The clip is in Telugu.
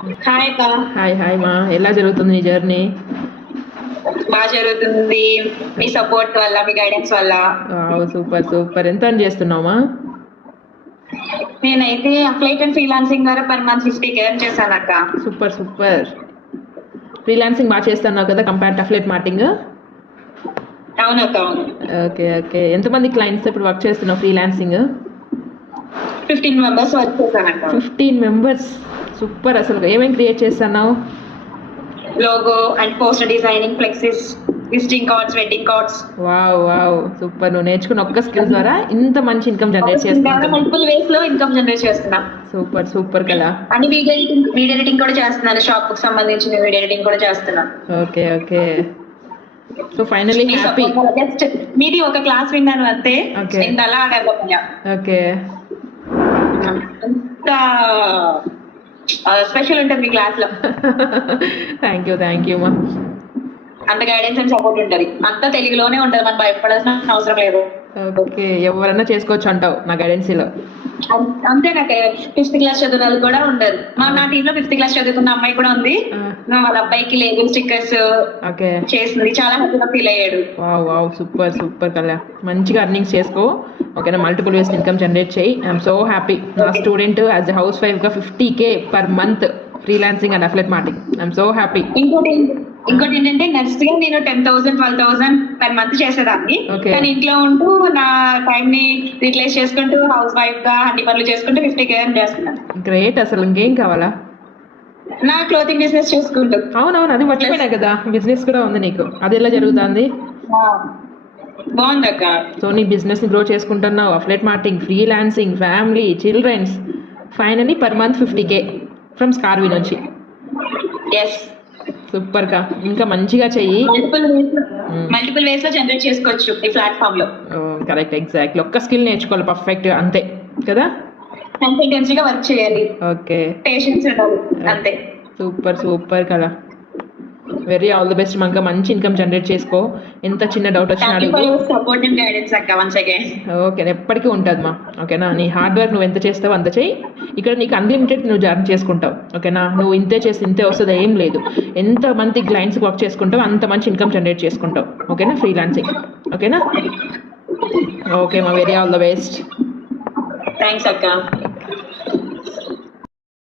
హాయ్ అక్క. హాయ్ హాయ్ మా, ఎలా జరుగుతుంది నీ జర్నీ? బాగా జరుగుతుంది మీ సపోర్ట్ వల్ల, మీ గైడెన్స్ వల్ల. Super super. ఎంత అని చేస్తున్నావా? నేనైతే అప్లైట్ అండ్ ఫ్రీలాన్సింగ్ ద్వారా పర్ మంత్ 50K చేశాను అక్క. Super super. ఫ్రీలాన్సింగ్ బాగా చేస్తున్నావు కదా కంపేర్ టు అఫిలియేట్ మార్కెటింగ్? అవును అక్క, అవును. Okay okay. ఎంతమంది క్లయింట్స్ ఇప్పుడు వర్క్ చేస్తున్నావు ఫ్రీలాన్సింగ్? 15 మెంబర్స్ వర్క్ చేశాను అక్క. 15 మెంబర్స్, సూపర్. అసలు ఏమేమి క్రియేట్ చేస్తున్నావు? Logo and poster designing, flexies, visiting cards, wedding cards. Wow wow super. నువ్వు నేర్చుకున్న ఒక్క స్కిల్ ద్వారా ఇంత మంచి ఇన్కమ్ జనరేట్ చేస్తున్నావు. మల్టిపుల్ వేస్ లో ఇన్కమ్ జనరేట్ చేస్తున్నా. సూపర్ సూపర్ కదా. అని వీడియో ఎడిటింగ్ కూడా చేస్తున్నాను. షాప్ కు సంబంధించిన వీడియో ఎడిటింగ్ కూడా చేస్తున్నా. Okay okay. So finally happy. Just మీది ఒక క్లాస్ విన్నాను అంతే. Okay. నేను అలా ఆడకపోయా. ఓకే. అంత స్పెషల్ ఉంటుంది మీ క్లాస్ లో. థ్యాంక్ యూ మా. అంత గైడెన్స్ అండ్ సపోర్ట్ ఉంటుంది. అంతా తెలుగులోనే ఉంటుంది, మనం భయపడాల్సిన అవసరం లేదు. ఓకే, ఎవరైనా చేసుకోవచ్చు అంటావు నా గైడెన్సీలో? అంతే. నాకు 5th క్లాస్ చదివిన వాళ్ళు కూడా ఉండదు. నా టీమ్ లో 5th క్లాస్ చదువుకున్న అమ్మాయి కూడా ఉంది. వాళ్ళ అబ్బాయికి లేబుల్ స్టిక్కర్స్ ఓకే చేసింది. చాలా హ్యాపీగా ఫీల్ అయ్యాడు. వావ్ వావ్ సూపర్ సూపర్ కళ్యా. మంచిగా అర్నింగ్స్ చేసుకో. ఓకేనా, మల్టిపుల్ వేస్ ఇన్కమ్ జనరేట్ చేయి. I'm so happy. నా student as a housewife గా 50K per month freelancing and affiliate marketing. I'm so happy. ఇంకోటి ఏంటంటే నెక్స్ట్ గా నేను 10,000 12,000 పర్ మంత్ చేసేదాన్ని. Okay. కానీ ఇంట్లో ఉంటూ నా టైం ని యూటిలైజ్ చేసుకుంటూ హౌస్ వైఫ్ గా అన్ని పనులు చేసుకుంటూ 50K చేస్తున్నాను. గ్రేట్. అసలు ఇంకేం కావాలా? నా క్లోతింగ్ బిజినెస్ చేసుకుంటూ. అవునవును, అది మర్చిపోయినా కదా, బిజినెస్ కూడా ఉంది నీకు. అది ఎలా జరుగుతుంది? బాగుందక్క. సో నీ బిజినెస్ ని గ్రో చేసుకుంటున్నావు, affiliate marketing, freelancing, family, childrens. Finally per month 50K from స్కార్వి నుంచి. ఎస్, సూపర్ గా. ఇంకా మంచిగా చెయ్యి. మల్టిపుల్ వేస్ లో జనరేట్ చేసుకోవచ్చు ఈ ప్లాట్ఫామ్ లో. Correct, exactly. ఒక్క స్కిల్ నేర్చుకోవాలి పర్ఫెక్ట్, అంతే కదా. కన్సిస్టెన్సీగా వర్క్ చేయాలి. ఓకే, పేషెన్స్ ఉండాలి, అంతే. సూపర్ సూపర్ కదా. Very all the best. మనకు మంచి ఇన్కమ్ జనరేట్ చేసుకో. ఎంత చిన్న డౌట్ వచ్చినా అడుగు. సపోర్ట్ అండ్ గైడెన్స్ అక్క వన్స్ అగైన్. ఓకే, ఎప్పటికీ ఉంటుంది మా. ఓకేనా, నీ హార్డ్ వర్క్ నువ్వు ఎంత చేస్తావు అంత చెయ్యి. ఇక్కడ నీకు అన్లిమిటెడ్ నువ్వు జర్న్ చేసుకుంటావు. ఓకేనా, నువ్వు ఇంతే చేసి ఇంతే వస్తుంది ఏం లేదు. ఎంత మంది క్లయింట్స్ వర్క్ చేసుకుంటావు అంత మంచి ఇన్కమ్ జనరేట్ చేసుకుంటావు. ఓకేనా, ఫ్రీలాన్సింగ్. ఓకేనా. ఓకే మా, very all the best. Thanks అక్క.